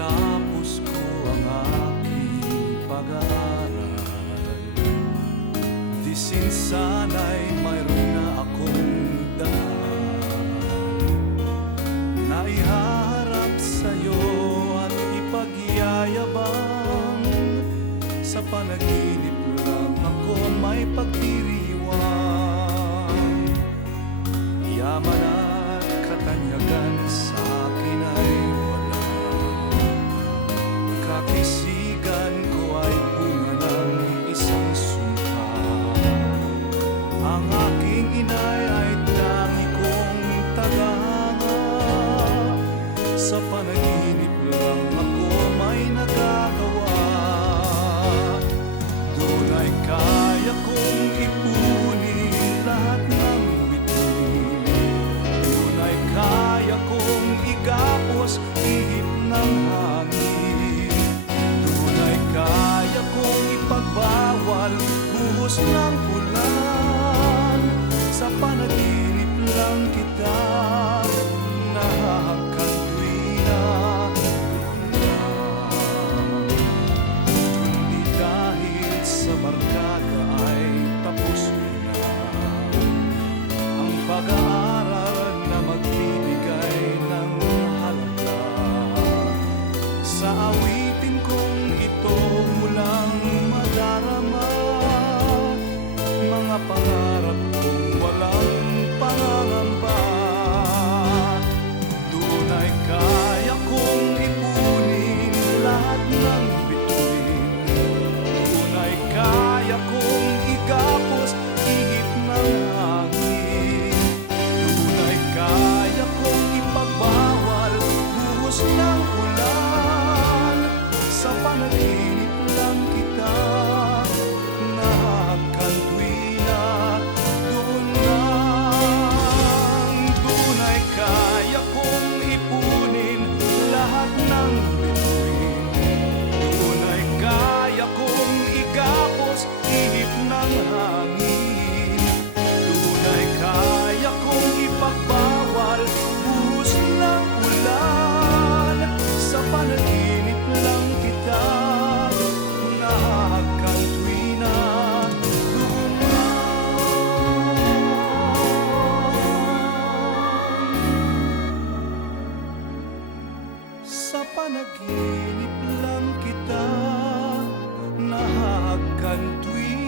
Natapos ko ang aking pag-aaral, di sinsana'y mayroon na akong daan na ihaharap sa'yo at ipagyayabang. Sa panaginip lang ako may pagdiriwang, yaman at katanyagan sa akin ay wala. Kakisigan ko ay bunga ng isang sumpa. Ang aking inay ay tangi kong tagahanga. Sa panaginip lang ako may nagagawa. Doon ay kaya kong ipunin lahat ng bituin. Doon ay kaya kong igapos ihip ng hangin. Doon ay kaya kong ipagbawal buhos ng ulan. Sa panaginip lang kita nahahakan tuwina. Kundi dahil sa barkada ay tapos ko na ang pag-aaral na magbibigay ng halaga. Sa awitin kong ito mulang madarama mga pangarap kong walang pangangamba. Doon ay kaya kong ipunin lahat ng bituin. Doon ay kaya kong igapos ihip ng hangin. Doon ay kaya kong ipagbawal buhos ng ulan. Sa panaginip lang kita nahahakan tuwina. Doon ay kaya kong ipunin lahat ng bituin. Doon ay kaya kong igapos ihip ng hangin. Doon ay kaya kong ipagbawal buhos ng ulan. Sa panaginip lang kita nahahakan tuwina. Doon sa panaginip lang kita nahahakan tuwina.